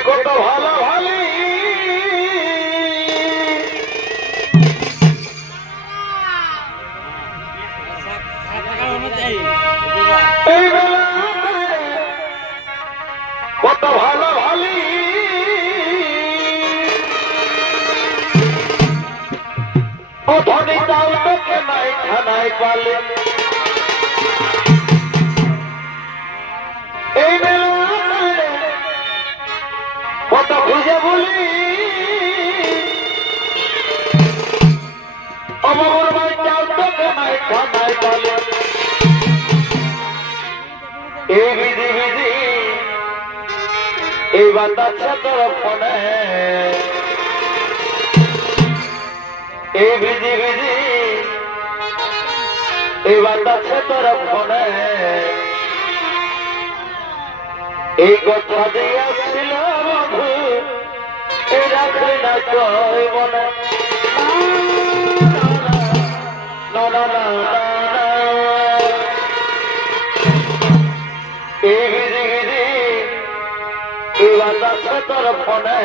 কত ভালো ভালি কত ভালো ভালি ও ধনী চাল তোকে নাই খানায় পালে এই কত খুঁজে বলি অমর ভাই চাল তোকে নাই খানায় পালে এই বিধি বিধি এই বাতাসে তোর ফোনে এই বিধি বিধি এই বাতাসে তোর ফোনে এই কথা দিয়েছিল বধু এই রাখি না কই মনে না না না না এই বিধি বিধি এই বাতাসে তোর ফোনে